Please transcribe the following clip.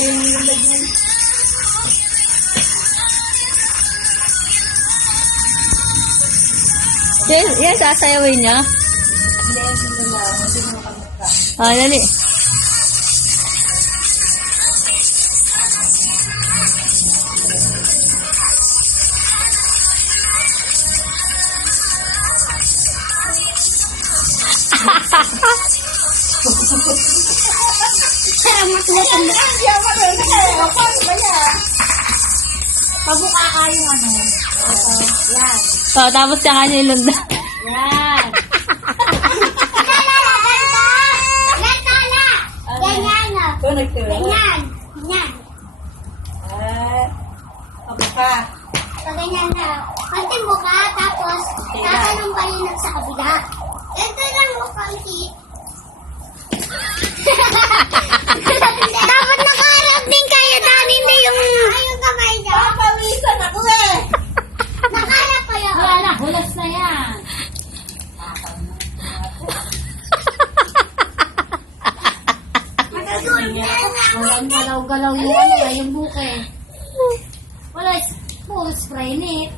yung ganyan. Yan, sasayawin niya. Hindi yan sila lang. Hindi mo makamukha. Ah, dali. Pabuka ka yung ano. Ito. Yan. Oh, tapos siya kanya ilunda. Yan. Ito, nagtira. Pabuka. Konting buka, tapos tatanong kayo sa kabila. Ito lang mo, konti. Dapat nakaharap din kayo, dahil hindi yung kamay niya. Papawisan ako eh. Nakaharap kayo. Wala na, hulas na yan. Walang galaw-galaw yung ano, yung buke. Wala, full spray net.